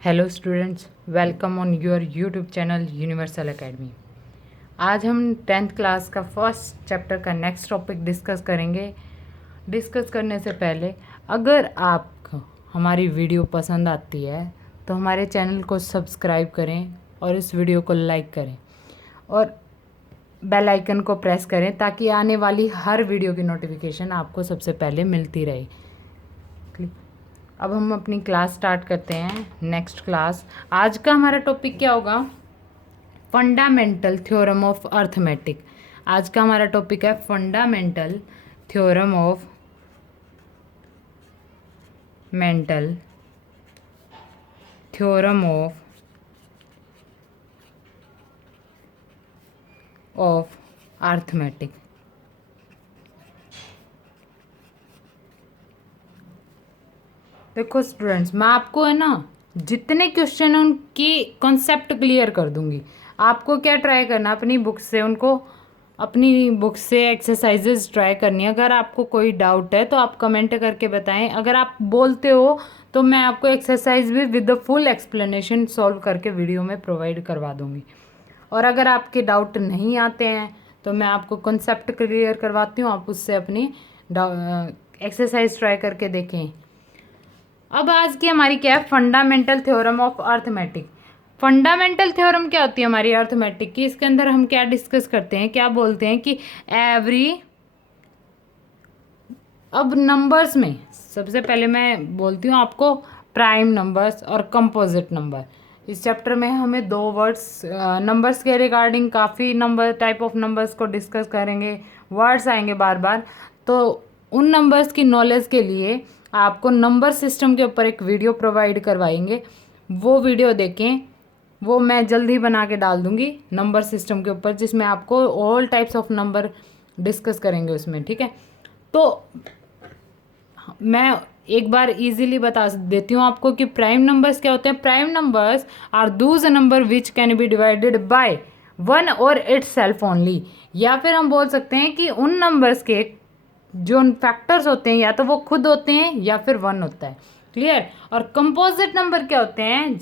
Hello students, welcome on your YouTube channel universal academy. आज हम 10th class का first chapter का next topic discuss करेंगे। Discuss करने से पहले अगर आपको हमारी वीडियो पसंद आती है तो हमारे चैनल को सब्सक्राइब करें और इस वीडियो को लाइक करें और बेल आइकन को प्रेस करें ताकि आने वाली हर वीडियो की नोटिफिकेशन आपको सबसे पहले मिलती रहे। अब हम अपनी क्लास स्टार्ट करते हैं। नेक्स्ट क्लास, आज का हमारा टॉपिक क्या होगा? Fundamental theorem of arithmetic. आज का हमारा टॉपिक है fundamental theorem of mental theorem of arithmetic. देखो स्टूडेंट्स, मैं आपको है ना जितने क्वेश्चन हैं उनकी कॉन्सेप्ट क्लियर कर दूंगी। आपको क्या ट्राई करना, अपनी बुक से एक्सरसाइजेज ट्राई करनी है। अगर आपको कोई डाउट है तो आप कमेंट करके बताएं। अगर आप बोलते हो तो मैं आपको एक्सरसाइज भी with the full explanation solve करके वीडियो में प्रोवाइड करवा दूंगी। और अगर आपके डाउट नहीं आते हैं तो मैं आपको कॉन्सेप्ट क्लियर करवाती हूँ, आप उससे अपनी एक्सरसाइज ट्राई करके देखें। अब आज की हमारी क्या है? Fundamental theorem of arithmetic. Fundamental theorem क्या होती है हमारी अर्थमेटिक की? इसके अंदर हम क्या डिस्कस करते हैं, क्या बोलते हैं कि अब नंबर्स में सबसे पहले मैं बोलती हूँ आपको प्राइम नंबर्स और कंपोजिट नंबर। इस चैप्टर में हमें दो वर्ड्स नंबर्स के रिगार्डिंग काफ़ी नंबर टाइप ऑफ नंबर्स को डिस्कस करेंगे। वर्ड्स आएंगे बार बार, तो उन नंबर्स की नॉलेज के लिए आपको नंबर सिस्टम के ऊपर एक वीडियो प्रोवाइड करवाएंगे। वो वीडियो देखें, वो मैं जल्दी बना के डाल दूंगी नंबर सिस्टम के ऊपर, जिसमें आपको all types of number discuss करेंगे उसमें। ठीक है, तो मैं एक बार इजीली बता देती हूँ आपको कि प्राइम नंबर्स क्या होते हैं। Prime numbers are those number which can be divided by one और इट्स सेल्फ ओनली। या फिर हम बोल सकते हैं कि उन नंबर्स के जो फैक्टर्स होते हैं या तो वो खुद होते हैं या फिर वन होता है। क्लियर? और कंपोजिट नंबर क्या होते हैं?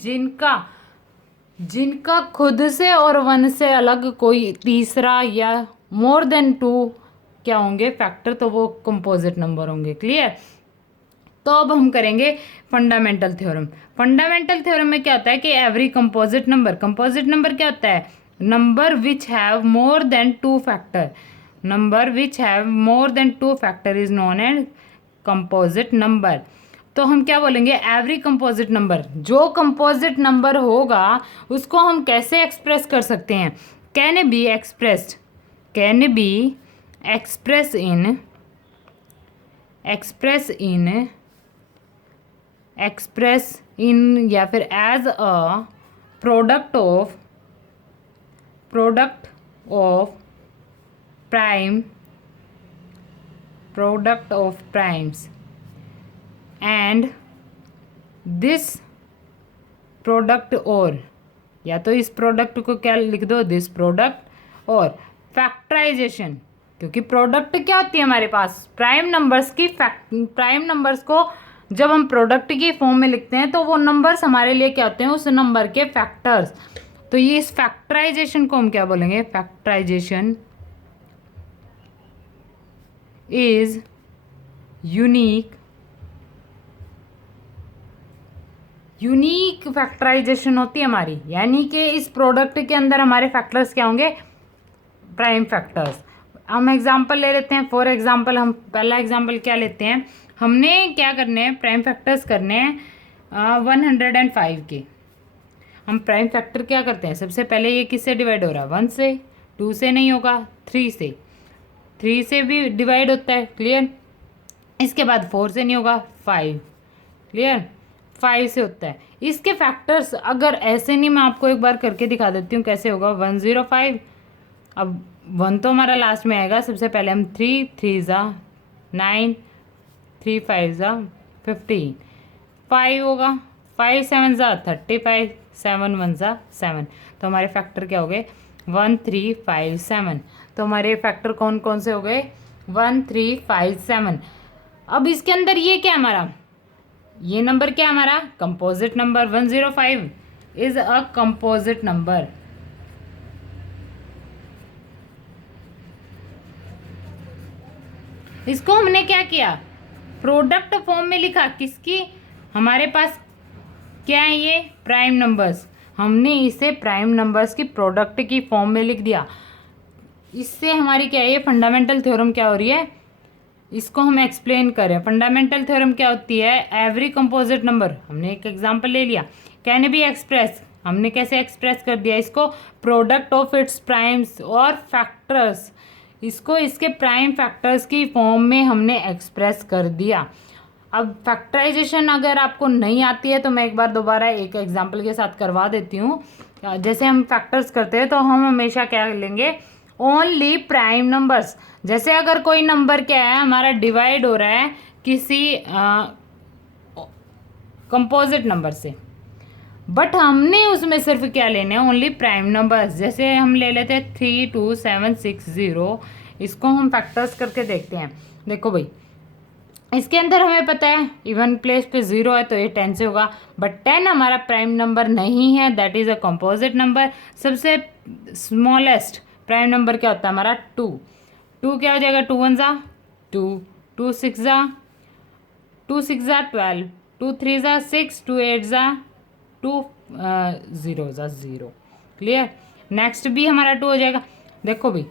जिनका खुद से और वन से अलग कोई तीसरा या मोर देन टू क्या होंगे फैक्टर, तो वो कंपोजिट नंबर होंगे। क्लियर? तो अब हम करेंगे फंडामेंटल थ्योरम। फंडामेंटल थ्योरम में क्या होता है कि एवरी कंपोजिट नंबर क्या होता है? Number which have more than two factor. Number which have more than two factor is known as composite number. तो हम क्या बोलेंगे? एवरी कंपोजिट नंबर, जो कंपोजिट नंबर होगा उसको हम कैसे एक्सप्रेस कर सकते हैं? कैन बी एक्सप्रेस इन या फिर as a product of primes and this product, और या तो इस प्रोडक्ट को क्या लिख दो, दिस प्रोडक्ट, और फैक्टराइजेशन। क्योंकि प्रोडक्ट क्या होती है हमारे पास? प्राइम नंबर्स को जब हम प्रोडक्ट की फॉर्म में लिखते हैं तो वो नंबर्स हमारे लिए क्या होते हैं? उस नंबर के फैक्टर्स। तो ये इस फैक्टराइजेशन को हम क्या बोलेंगे? फैक्टराइजेशन इज यूनिक फैक्टराइजेशन होती है हमारी, यानी कि इस प्रोडक्ट के अंदर हमारे फैक्टर्स क्या होंगे? Prime factors. हम एग्जांपल ले लेते हैं। फॉर एग्जांपल हम पहला एग्जांपल क्या लेते हैं? हमने क्या करने हैं? प्राइम फैक्टर्स करने हैं 105 के। हम प्राइम फैक्टर क्या करते हैं? सबसे पहले ये किससे डिवाइड हो रहा है? 1 से। 2 से नहीं होगा, 3 से। 3 से भी डिवाइड होता है। क्लियर? इसके बाद 4 से नहीं होगा, 5। क्लियर? 5 से होता है। इसके फैक्टर्स अगर ऐसे नहीं, मैं आपको एक बार करके दिखा देती हूँ कैसे होगा। 105, अब 1 तो हमारा लास्ट में आएगा। सबसे पहले हम 3 3 ज़ा 9, 3 5 ज़ा 15, 5 होगा, 5 7 ज़ा 35, 7 1 ज़ा 7। तो हमारे फैक्टर क्या हो गए? 1 3 5 7। तो हमारे फैक्टर कौन कौन से हो गए? 1 3 5 7। अब इसके अंदर ये क्या हमारा ये नंबर क्या हमारा composite number 105 is a composite number. इसको हमने क्या किया, प्रोडक्ट फॉर्म में लिखा, किसकी, हमारे पास क्या है ये प्राइम नंबर्स, हमने इसे प्राइम नंबर्स की प्रोडक्ट की फॉर्म में लिख दिया। इससे हमारी क्या है, ये फंडामेंटल थ्योरम क्या हो रही है, इसको हम एक्सप्लेन करें। फंडामेंटल थ्योरम क्या होती है, एवरी कंपोजिट नंबर, हमने एक एग्जांपल ले लिया, कैन बी एक्सप्रेस, हमने कैसे एक्सप्रेस कर दिया इसको, प्रोडक्ट ऑफ इट्स प्राइम्स और फैक्टर्स, इसको इसके प्राइम फैक्टर्स की फॉर्म में हमने एक्सप्रेस कर दिया। अब फैक्टराइजेशन अगर आपको नहीं आती है तो मैं एक बार दोबारा एक एग्जांपल के साथ करवा देती हूँ। जैसे हम फैक्टर्स करते हैं तो हम हमेशा क्या लेंगे, ओनली प्राइम नंबर्स। जैसे अगर कोई नंबर क्या है हमारा डिवाइड हो रहा है किसी कंपोजिट नंबर से, बट हमने उसमें सिर्फ क्या लेने हैं, ओनली प्राइम नंबर्स। जैसे हम ले लेते हैं 32760, इसको हम फैक्टर्स करके देखते हैं। देखो भाई, इसके अंदर हमें पता है इवन प्लेस पे 0 है तो ये 10 से होगा, बट 10 हमारा प्राइम नंबर नहीं है, that is a composite number. सबसे स्मॉलेस्ट प्राइम नंबर क्या होता है हमारा 2, 2 क्या हो जाएगा, 2 1 जा 2, 2 6 जा 2 6 जा 12, 2 3 जा 6, 2 8 जा 2 0 जा 0। क्लियर, नेक्स्ट भी हमारा 2 हो जाएगा। देखो भाई,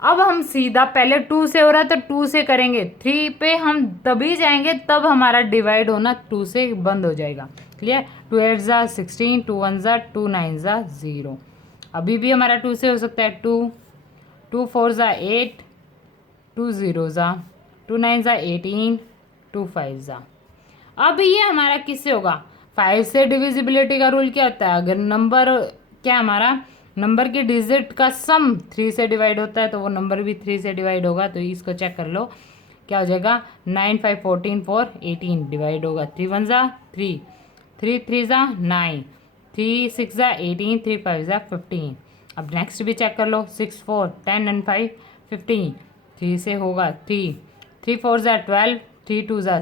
अब हम सीधा पहले 2 से हो रहा है तो 2 से करेंगे, 3 पे हम तभी जाएंगे तब हमारा डिवाइड होना 2 से बंद हो जाएगा। क्लियर, 2 8 जा 16, 2 1 जा 2 9 जा 0। अभी भी हमारा 2 से हो सकता है 2, 2 4 जा 8, 2 0 जा 2 9 जा 18, 2 5 जा। अब ये हमारा किससे होगा, 5 से डिविजिबिलिटी का रूल क्या होता है, अगर नंबर क्या हमारा नंबर की डिजिट का सम 3 से डिवाइड होता है तो वो नंबर भी 3 से डिवाइड होगा। तो इसको चेक कर लो, क्या हो जाएगा, 9 5 14 4 18 डिवाइड होगा, 3 1 जा 3, 3 3 जा 9, 3 6 जा 18, 3 5 जा 15। अब नेक्स्ट भी चेक कर लो, 6 4 10 एंड 5 15, 3 से होगा 3, 3 4 जा 12, 3 2 जा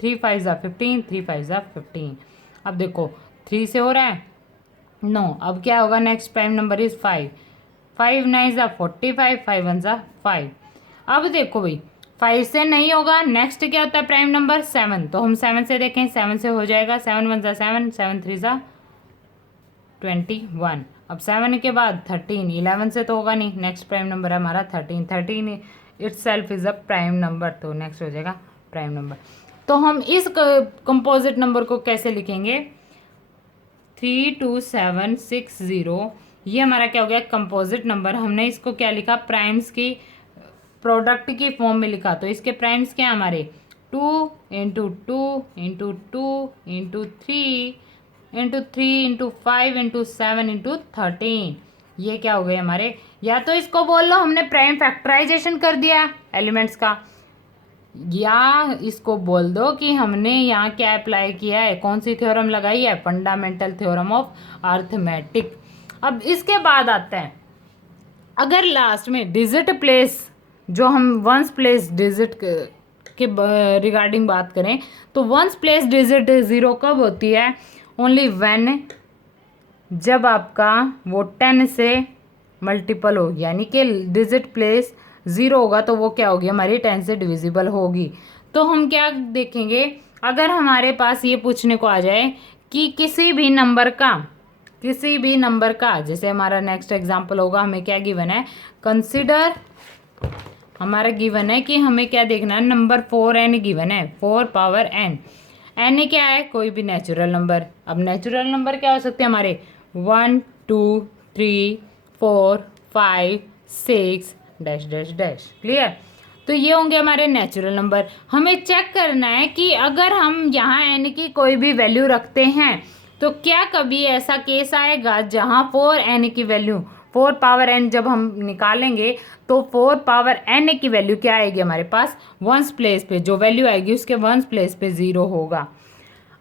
3 5 जा 15, 3 5 जा 15। अब देखो 3 से हो रहा है, नो, अब क्या होगा, नेक्स्ट प्राइम नंबर इज 5, 5 9 जा 45, 5 1 जा 5। अब देखो भाई 5 से नहीं होगा, नेक्स्ट क्या होता है प्राइम नंबर 7, तो हम 7 से देखें, 7 से हो जाएगा, 7 1 जा 7, 7 3 जा 21। अब 7 के बाद 13, 11 से तो होगा नहीं, नेक्स्ट प्राइम नंबर है हमारा 13, 13 itself is a prime number, तो नेक्स्ट हो जाएगा प्राइम नंबर। तो हम इस कंपोजिट नंबर को कैसे लिखेंगे, 32760, ये हमारा क्या हो गया कंपोजिट नंबर। हमने इसको क्या लिखा, प्राइम्स की प्रोडक्ट की फॉर्म में लिखा। तो इसके प्राइम्स क्या हमारे 2 into 2 into 2 into 3 into 3 into 5 into 7 into 13। ये क्या हो गए हमारे, या तो इसको बोल लो हमने प्राइम फैक्टराइजेशन कर दिया एलिमेंट्स का, या इसको बोल दो कि हमने यहाँ क्या अप्लाई किया है, कौन सी थ्योरम लगाई है, फंडामेंटल थ्योरम ऑफ अर्थमेटिक। अब इसके बाद आता है, अगर लास्ट में डिजिट प्लेस, जो हम वंस प्लेस डिजिट के रिगार्डिंग बात करें तो वंस प्लेस डिजिट 0 कब होती है, ओनली व्हेन, जब आपका वो 10 से मल्टीपल हो, यानी कि डिजिट प्लेस 0 होगा तो वो क्या होगी हमारी 10 से डिविजिबल होगी। तो हम क्या देखेंगे, अगर हमारे पास ये पूछने को आ जाए कि किसी भी नंबर का जैसे हमारा नेक्स्ट एग्जांपल होगा, हमें क्या गिवन है, कंसिडर, हमारा गिवन है कि हमें क्या देखना है, नंबर 4n गिवन है, 4 पावर n, n क्या है, कोई भी नेचुरल नंबर। अब नेचुरल नंबर क्या हो सकते हैं हमारे 1 2 3 4 5 6 डैश डैश डैश। क्लियर, तो ये होंगे हमारे नेचुरल नंबर। हमें चेक करना है कि अगर हम यहाँ n की कोई भी वैल्यू रखते हैं तो क्या कभी ऐसा केस आएगा जहाँ 4n की वैल्यू 4 पावर n जब हम निकालेंगे तो 4 पावर n की वैल्यू क्या आएगी हमारे पास, वंस प्लेस पे जो वैल्यू आएगी उसके वंस प्लेस पे 0 होगा।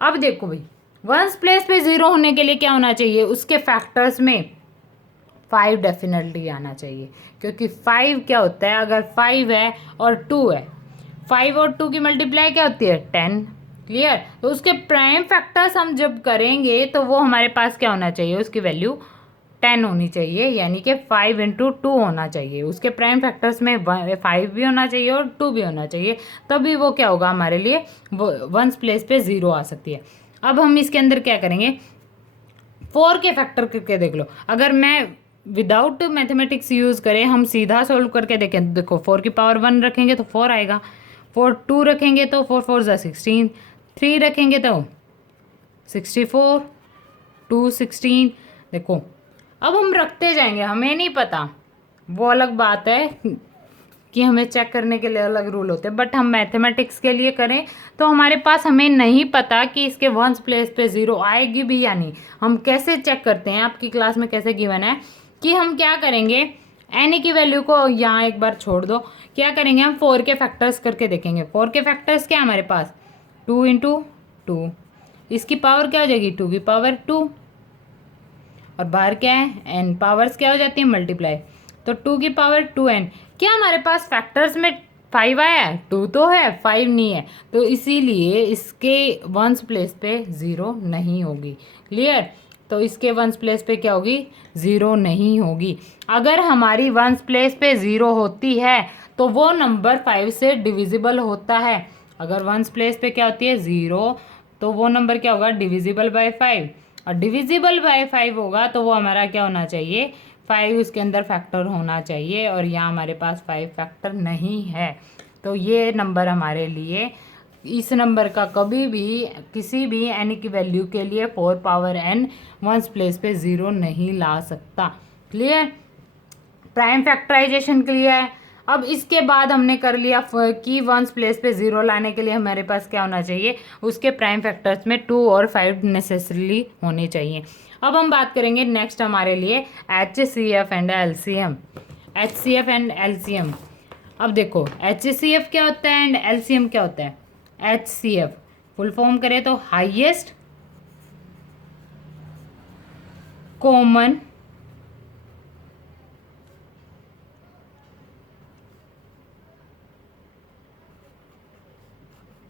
अब देखो भाई, वंस प्लेस पे 0 होने के लिए क्या होना चाहिए, उसके फैक्टर्स में 5 डेफिनेटली आना चाहिए, क्योंकि 5 क्या होता है, अगर 5 है और 2 है, 5 और 2 की मल्टीप्लाई क्या होती है 10, क्लियर। तो उसके प्राइम फैक्टर्स हम जब करेंगे तो वो हमारे पास क्या होना चाहिए, उसकी वैल्यू 10 होनी चाहिए, यानी कि 5 इंटू 2 होना चाहिए। उसके प्राइम फैक्टर्स में 5 भी होना चाहिए और 2 भी होना चाहिए, तभी वो क्या होगा हमारे लिए, वो वंस प्लेस पे 0 आ सकती है। अब हम इसके अंदर क्या करेंगे, 4 के फैक्टर करके देख लो। अगर मैं विदाउट मैथमेटिक्स यूज़ करें, हम सीधा सोल्व करके देखें, देखो 4 की पावर 1 रखेंगे तो 4 आएगा, 4 2 रखेंगे तो 4 4 ज़ा 16, 3 रखेंगे तो 64, 2 16। देखो अब हम रखते जाएंगे, हमें नहीं पता, वो अलग बात है कि हमें चेक करने के लिए अलग रूल होते हैं, बट हम मैथमेटिक्स के लिए करें तो हमारे पास, हमें नहीं पता कि इसके वंस प्लेस पे 0 आएगी भी या नहीं। हम कैसे चेक करते हैं, आपकी क्लास में कैसे गिवन है कि हम क्या करेंगे, एन की वैल्यू को यहाँ एक बार छोड़ दो, क्या करेंगे हम 4 के फैक्टर्स करके देखेंगे। 4 के फैक्टर्स क्या है हमारे पास, 2 इंटू 2, इसकी पावर क्या हो जाएगी 2 की पावर 2, और बाहर क्या है एन, पावर्स क्या हो जाती है मल्टीप्लाई, तो 2 की पावर 2n। क्या हमारे पास फैक्टर्स में 5 आया है, 2 तो है 5 नहीं है, तो इसीलिए इसके वंस प्लेस पे 0 नहीं होगी। क्लियर। तो इसके वंस प्लेस पे क्या होगी, 0 नहीं होगी। अगर हमारी वंस प्लेस पे 0 होती है तो वो नंबर 5 से डिविजिबल होता है। अगर वंस प्लेस पे क्या होती है 0, तो वो नंबर क्या होगा, डिविजिबल बाय 5, और डिविजिबल बाय 5 होगा तो वो हमारा क्या होना चाहिए, 5 उसके अंदर फैक्टर होना चाहिए, और यहाँ हमारे पास 5 फैक्टर नहीं है। तो ये नंबर हमारे लिए, इस नंबर का कभी भी किसी भी एन की वैल्यू के लिए 4 पावर n वंस प्लेस पे 0 नहीं ला सकता। क्लियर। प्राइम फैक्टराइजेशन क्लियर है। अब इसके बाद हमने कर लिया कि वंस प्लेस पे 0 लाने के लिए हमारे पास क्या होना चाहिए, उसके प्राइम फैक्टर्स में 2 और 5 नेसेसरीली होने चाहिए। अब हम बात करेंगे नेक्स्ट हमारे लिए HCF and LCM। HCF and LCM, अब देखो HCF क्या होता है एंड LCM क्या होता है। HCF फुल फॉर्म करें तो हाईएस्ट कॉमन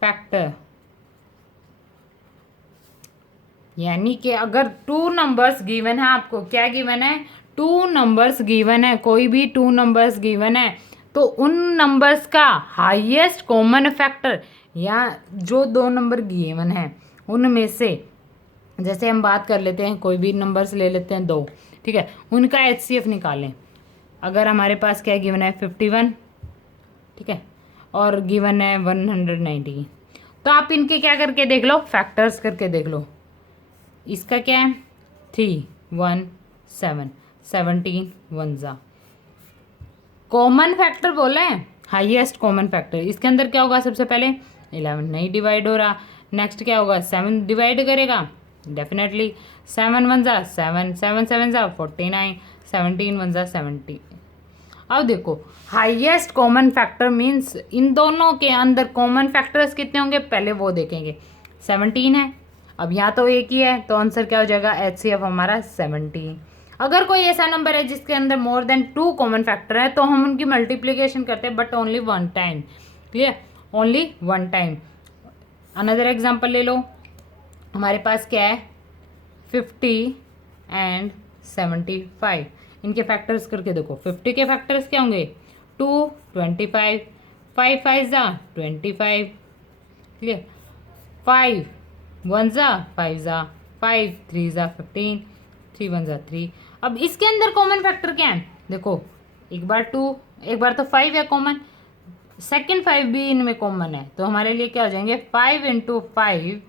फैक्टर, यानी कि अगर 2 नंबर्स गिवन है, आपको क्या गिवन है, 2 नंबर्स गिवन है, कोई भी 2 नंबर्स गिवन है, तो उन नंबर्स का हाईएस्ट कॉमन फैक्टर, या जो 2 नंबर गिवन है उनमें से, जैसे हम बात कर लेते हैं, कोई भी नंबर्स ले लेते हैं 2, ठीक है, उनका HCF निकालें। अगर हमारे पास क्या गिवन है 51, ठीक है, और गिवन है 190, तो आप इनके क्या करके देख लो, फैक्टर्स करके देख लो। इसका क्या है 3 1 7 17 1 ज़ा, कॉमन फैक्टर बोला है, हाईएस्ट कॉमन फैक्टर। इसके अंदर क्या होगा, सबसे पहले 11 नहीं डिवाइड हो रहा, नेक्स्ट क्या होगा 7 डिवाइड करेगा डेफिनेटली, 7 1 ज़ा 7, 7 7 ज़ा 49, 17 1 ज़ा 70। अब देखो highest common factor means in दोनों के अंदर कॉमन फैक्टर्स कितने होंगे, पहले वो देखेंगे। 17 है, अब यहाँ तो एक ही है, तो आंसर क्या हो जाएगा, HCF हमारा 17। अगर कोई ऐसा नंबर है जिसके अंदर मोर देन 2 कॉमन फैक्टर है, तो हम उनकी मल्टीप्लिकेशन करते हैं, but only 1 time. Clear, only 1 time. Another example ले लो, हमारे पास क्या है 50 एंड 75, इनके फैक्टर्स करके देखो। 50 के फैक्टर्स क्या होंगे 2 25, 5 5 ज़ा 25, क्लियर, 5 1 ज़ा 5 ज़ा 5, 3 ज़ा 15, 3 1 ज़ा 3। अब इसके अंदर कॉमन फैक्टर क्या है, देखो एक बार 2, एक बार तो 5 है कॉमन, सेकेंड 5 भी इनमें कॉमन है, तो हमारे लिए क्या हो जाएंगे 5 इंटू 5,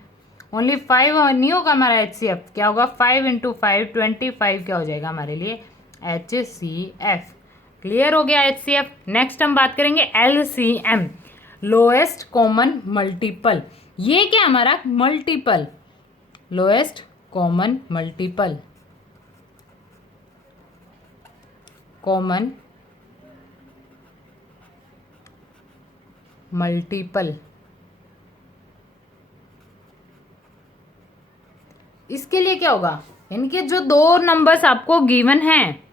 ओनली 5 नहीं होगा हमारा HCF, क्या होगा 5 इंटू 5 25 क्या हो जाएगा हमारे लिए HCF। क्लियर हो गया HCF। नेक्स्ट हम बात करेंगे LCM, लोएस्ट कॉमन मल्टीपल। ये क्या हमारा multiple, lowest common multiple, common multiple. इसके लिए क्या होगा, इनके जो 2 नंबर्स आपको गिवन हैं,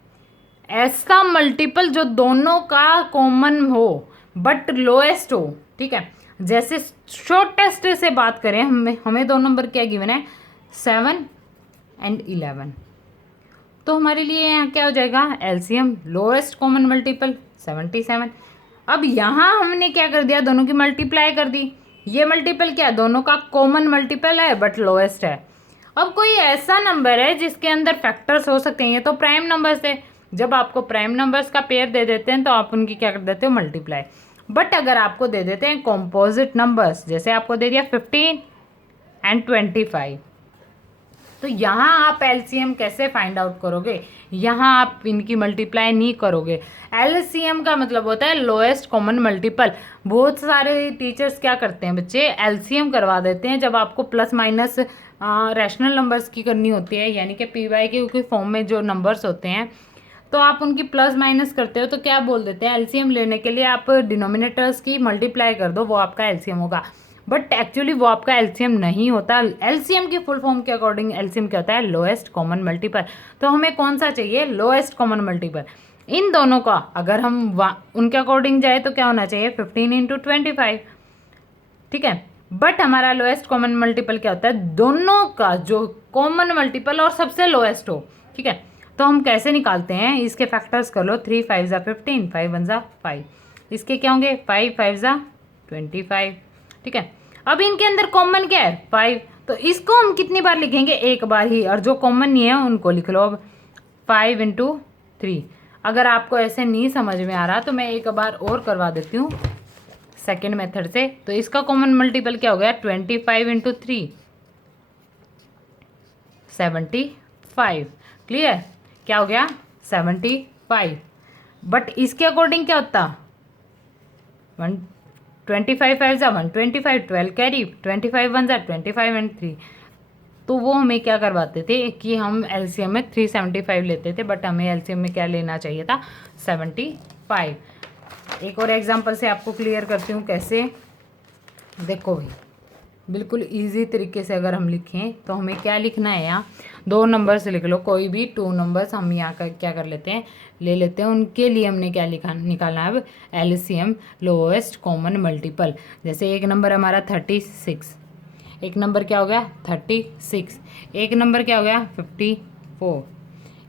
ऐसा मल्टीपल जो दोनों का कॉमन हो बट लोएस्ट हो, ठीक है। जैसे शॉर्टेस्ट से बात करें, हमें दो नंबर क्या गिवन है, 7 एंड 11। तो हमारे लिए यहाँ क्या हो जाएगा, एलसीएम लोएस्ट कॉमन मल्टीपल 77। अब यहाँ हमने क्या कर दिया, दोनों की मल्टीप्लाई कर दी। ये मल्टीपल क्या है, दोनों का कॉमन मल्टीपल है बट लोएस्ट है। अब कोई ऐसा नंबर है जिसके अंदर फैक्टर्स हो सकते हैं, ये तो प्राइम नंबर्स है। जब आपको प्राइम नंबर्स का पेयर दे देते हैं तो आप उनकी क्या कर देते हो, मल्टीप्लाई। बट अगर आपको दे देते हैं कॉम्पोजिट नंबर्स, जैसे आपको दे दिया 15 एंड 25, तो यहाँ आप एलसीएम कैसे फाइंड आउट करोगे, यहाँ आप इनकी मल्टीप्लाई नहीं करोगे। एलसीएम का मतलब होता है लोएस्ट कॉमन मल्टीपल। बहुत सारे टीचर्स क्या करते हैं बच्चे, एलसीएम करवा देते हैं जब आपको प्लस माइनस रैशनल नंबर्स की करनी होती है, यानी कि पीवाई के फॉर्म में जो नंबर्स होते हैं तो आप उनकी प्लस माइनस करते हो तो क्या बोल देते हैं, एलसीएम लेने के लिए आप डिनोमिनेटर्स की मल्टीप्लाई कर दो, वो आपका एलसीएम होगा। बट एक्चुअली वो आपका एलसीएम नहीं होता। एलसीएम की फुल फॉर्म के अकॉर्डिंग एलसीएम क्या होता है, लोएस्ट कॉमन मल्टीपल। तो हमें कौन सा चाहिए, लोएस्ट कॉमन मल्टीपल। इन दोनों का अगर हम उनके अकॉर्डिंग जाए तो क्या होना चाहिए, 15 इंटू 25, ठीक है। बट हमारा लोएस्ट कॉमन मल्टीपल क्या होता है, दोनों का जो कॉमन मल्टीपल और सबसे लोएस्ट हो, ठीक है। तो हम कैसे निकालते हैं, इसके फैक्टर्स कर लो, 3 5 ज़ा 15, 5 1 ज़ा 5, इसके क्या होंगे 5 5 ज़ा 25, ठीक है। अब इनके अंदर कॉमन क्या है 5, तो इसको हम कितनी बार लिखेंगे, एक बार ही, और जो कॉमन नहीं है उनको लिख लो। अब 5 इंटू 3, अगर आपको ऐसे नहीं समझ में आ रहा तो मैं एक बार और करवा देती हूँ सेकेंड मेथड से। तो इसका कॉमन मल्टीपल क्या हो गया, 25 इंटू 3 75, क्लियर, क्या हो गया 75। बट इसके अकॉर्डिंग क्या होता, 25 5 ज़ा 125, 12 कैरी, 25 1 ज़ा 25 एंड 3। तो वो हमें क्या करवाते थे कि हम एलसीएम में 375 लेते थे, बट हमें एलसीएम में क्या लेना चाहिए था, 75। एक और एग्जांपल से आपको क्लियर करती हूँ कैसे। देखो भाई, बिल्कुल इजी तरीके से अगर हम लिखें तो हमें क्या लिखना है, यहाँ दो नंबर्स लिख लो, कोई भी 2 नंबर्स हम यहाँ का क्या कर लेते हैं, ले लेते हैं। उनके लिए हमने क्या निकालना है, अब एलसीएम लोएस्ट कॉमन मल्टीपल। जैसे एक नंबर हमारा 36, एक नंबर क्या हो गया 36, एक नंबर क्या हो गया 54,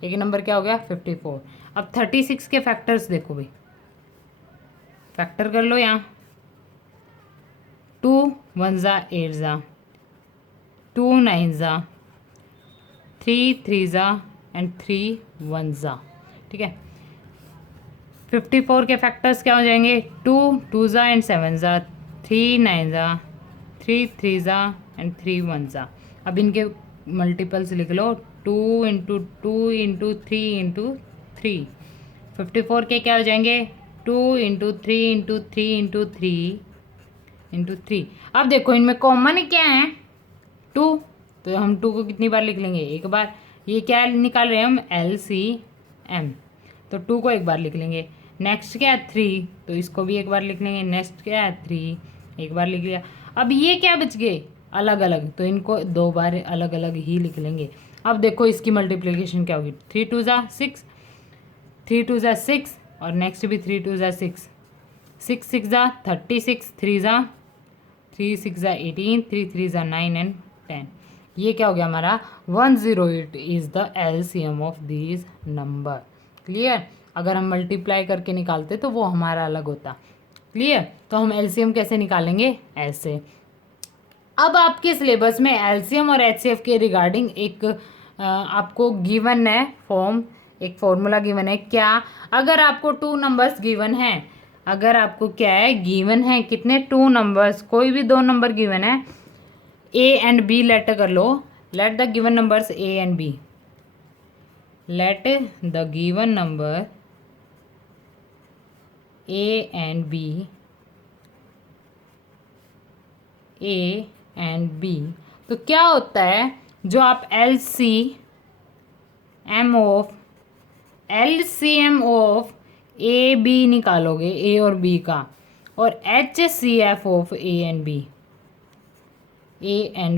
एक नंबर क्या हो गया 54। अब 36 के फैक्टर्स देखो भाई, फैक्टर कर लो यहाँ, 2 1 ज़ा 8 ज़ा, 2 9 ज़ा, 3 3 ज़ा एंड 3 1 ज़ा, ठीक है। 54 के फैक्टर्स क्या हो जाएंगे, 2 2 ज़ा एंड 7 ज़ा, 3 9 ज़ा, 3 3 ज़ा एंड 3 1 ज़ा। अब इनके मल्टीपल्स लिख लो, 2 इंटू 2 इंटू 3 इंटू 3। 54 के क्या हो जाएंगे, 2 इंटू 3 इंटू 3 इंटू 3 इंटू 3। अब देखो इनमें कॉमन क्या है 2, तो हम 2 को कितनी बार लिख लेंगे, एक बार। ये क्या निकाल रहे हैं हम, एलसीएम, तो 2 को एक बार लिख लेंगे। नेक्स्ट क्या है 3, तो इसको भी एक बार लिख लेंगे। नेक्स्ट क्या है 3, एक बार लिख लिया। अब ये क्या बच गए अलग अलग, तो इनको 2 बार अलग अलग ही लिख लेंगे। अब देखो इसकी मल्टीप्लिकेशन क्या होगी, 3 2 ज़ा 6, 3 2 ज़ा 6 और नेक्स्ट भी 3 2 ज़ा 6, 6 6 ज़ा 36, 3 ज़ा 3 6 ज़ा 18, 3 3 ज़ा 9 एंड 10। ये क्या हो गया हमारा 108 is the LCM of these number, clear. अगर हम मल्टीप्लाई करके निकालते तो वो हमारा अलग होता, क्लियर। तो हम एलसीएम कैसे निकालेंगे, ऐसे। अब आपके सिलेबस में एलसीएम और एचसीएफ के रिगार्डिंग एक आपको गिवन है फॉर्म, एक फॉर्मूला गिवन है। क्या, अगर आपको 2 नंबर्स गिवन है, अगर आपको क्या है गिवन है, कितने 2 नंबर्स, कोई भी 2 नंबर गिवन है, ए एंड बी लेट कर लो, let the given numbers A and B, let the given number A and B, A and B. तो क्या होता है, जो आप एलसीएम ऑफ ए बी निकालोगे, ए और बी का, और HCF of A and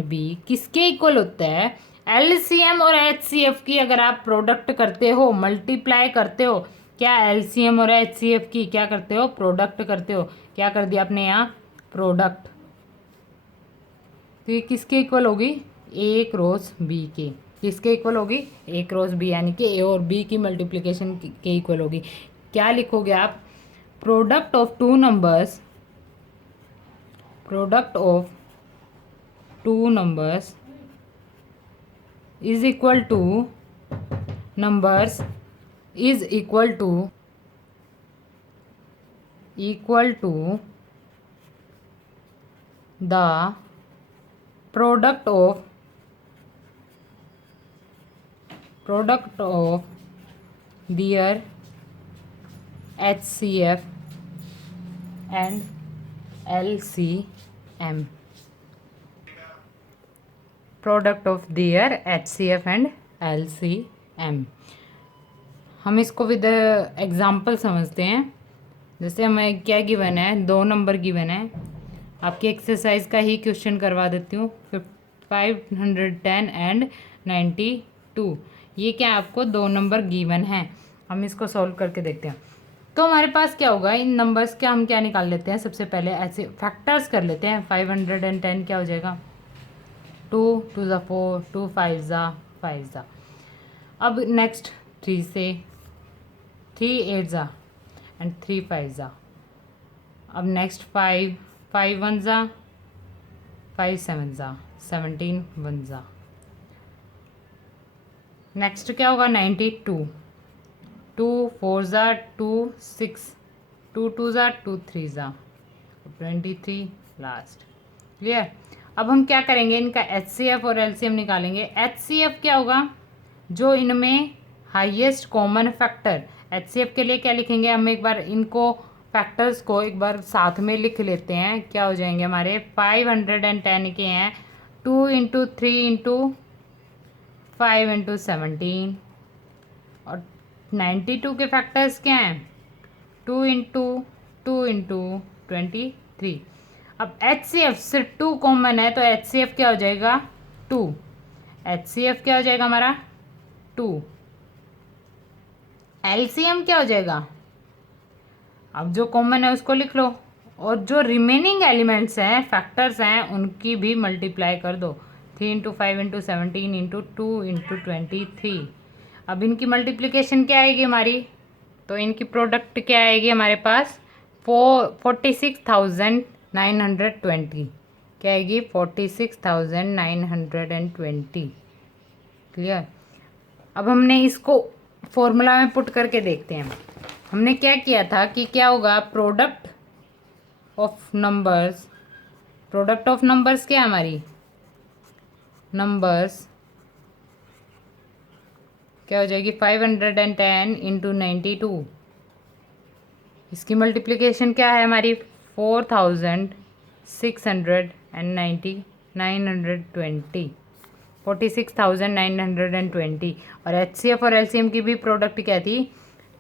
B किसके इक्वल होता है, एलसीएम और एचसीएफ की अगर आप प्रोडक्ट करते हो, मल्टीप्लाई करते हो, क्या एलसीएम और एचसीएफ की क्या करते हो, प्रोडक्ट करते हो। क्या कर दिया आपने यहाँ, प्रोडक्ट, तो ये किसके इक्वल होगी, ए क्रॉस बी के, किसके इक्वल होगी, ए क्रॉस बी, यानी कि ए और बी की मल्टीप्लिकेशन के इक्वल होगी। क्या लिखोगे आप, product of two numbers, product of two numbers is equal to numbers is equal to the product of their HCF and LCM, प्रोडक्ट of their HCF and LCM। हम इसको विद एग्जाम्पल समझते हैं। जैसे हमें क्या गिवन है, 2 नंबर गिवन है, आपकी एक्सरसाइज का ही क्वेश्चन करवा देती हूँ। 510 एंड 92, ये क्या आपको 2 नंबर गिवन है, हम इसको सॉल्व करके देखते हैं। तो हमारे पास क्या होगा, इन नंबर्स का हम क्या निकाल लेते हैं, सबसे पहले ऐसे फैक्टर्स कर लेते हैं। 510 क्या हो जाएगा, 2 2 ज़ा 4, 2 5 ज़ा 5 ज़ा। अब नेक्स्ट 3 से 3 8 ज़ा एंड 3 5 ज़ा। अब नेक्स्ट 5 5 1 ज़ा 5 7 ज़ा 17 1 ज़ा। नेक्स्ट क्या होगा, 92, 2 4 ज़ा 2 6, 2 2 ज़ा 2 3 ज़ा 23 लास्ट। क्लियर। अब हम क्या करेंगे, इनका HCF और LCM निकालेंगे। HCF क्या होगा, जो इनमें हाईएस्ट कॉमन फैक्टर। HCF के लिए क्या लिखेंगे, हम एक बार इनको फैक्टर्स को एक बार साथ में लिख लेते हैं। क्या हो जाएंगे हमारे, 510 के हैं 2 इंटू 3 इंटू 5 इंटू 17, और 92 के फैक्टर्स क्या हैं, 2 इंटू 2 इंटू 23। अब HCF सिर्फ 2 कॉमन है, तो HCF क्या हो जाएगा, 2। HCF क्या हो जाएगा हमारा, 2। LCM क्या हो जाएगा, अब जो कॉमन है उसको लिख लो, और जो रिमेनिंग एलिमेंट्स हैं, फैक्टर्स हैं, उनकी भी मल्टीप्लाई कर दो। 3 इंटू 5 इंटू 17 इंटू 2 इंटू 23। अब इनकी मल्टीप्लिकेशन क्या आएगी हमारी, तो इनकी प्रोडक्ट क्या आएगी हमारे पास, 46,920। क्या आएगी, 46,920। क्लियर। अब हमने इसको फॉर्मूला में पुट करके देखते हैं। हमने क्या किया था कि क्या होगा, product of numbers, product of numbers क्या है हमारी, नंबर्स क्या हो जाएगी, 510 इंटू 92। इसकी मल्टीप्लिकेशन क्या है हमारी, 920, 46,920। और HCF और LCM की भी प्रोडक्ट क्या थी,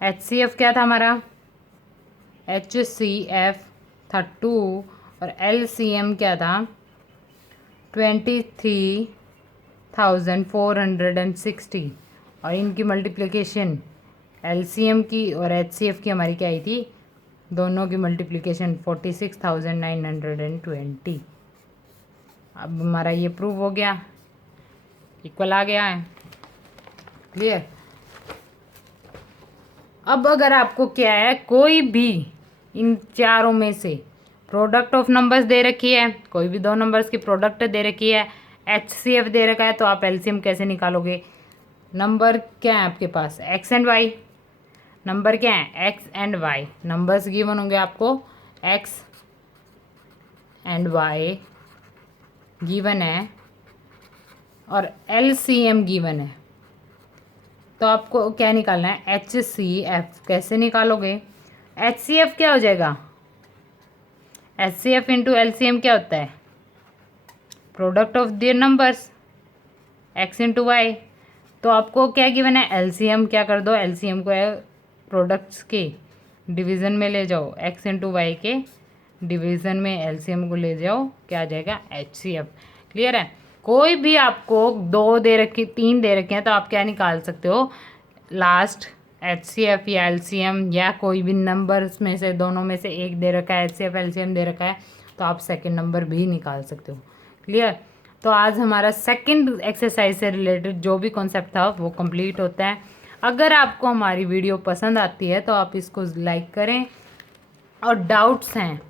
HCF क्या था हमारा, HCF था 2, और LCM क्या था, 23,460। और इनकी मल्टीप्लिकेशन LCM की और HCF की हमारी क्या आई थी, दोनों की मल्टीप्लिकेशन 46,920। अब हमारा ये प्रूव हो गया, इक्वल आ गया है। क्लियर। अब अगर आपको क्या है, कोई भी इन चारों में से प्रोडक्ट ऑफ नंबर्स दे रखी है, कोई भी 2 नंबर्स की प्रोडक्ट दे रखी है, HCF दे रखा है, तो आप LCM कैसे निकालोगे। नंबर क्या है आपके पास, X एंड Y। नंबर क्या है, X and Y। Numbers given होंगे आपको, X एंड Y गिवन है, और LCM गिवन है। तो आपको क्या निकालना है, HCF। कैसे निकालोगे, HCF क्या हो जाएगा, HCF इंटू LCM क्या होता है, product of their numbers, X into Y. तो आपको क्या गिवन है, LCM क्या कर दो, LCM को प्रोडक्ट्स के डिवीज़न में ले जाओ, X इंटू वाई के डिवीज़न में LCM को ले जाओ, क्या आ जाएगा, HCF। क्लियर है। कोई भी आपको 2 दे रखी, 3 दे रखे हैं, तो आप क्या निकाल सकते हो, लास्ट HCF या LCM, या कोई भी नंबर्स में से दोनों में से एक दे रखा है, HCF LCM दे रखा है, तो आप सेकंड नंबर भी निकाल सकते हो। क्लियर। तो आज हमारा सेकंड एक्सरसाइज से रिलेटेड जो भी कॉन्सेप्ट था वो कंप्लीट होता है। अगर आपको हमारी वीडियो पसंद आती है तो आप इसको लाइक करें, और डाउट्स हैं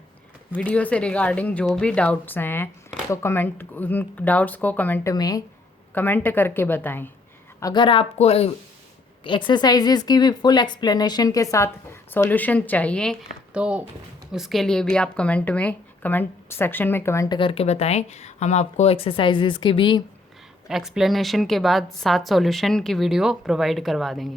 वीडियो से रिगार्डिंग, जो भी डाउट्स हैं तो कमेंट, उन डाउट्स को कमेंट में कमेंट करके बताएं। अगर आपको एक्सरसाइजेज की भी फुल एक्सप्लेनेशन के साथ सॉल्यूशन चाहिए तो उसके लिए भी आप कमेंट सेक्शन में कमेंट करके बताएं। हम आपको एक्सरसाइजेज की भी एक्सप्लेनेशन के बाद साथ सॉल्यूशन की वीडियो प्रोवाइड करवा देंगे।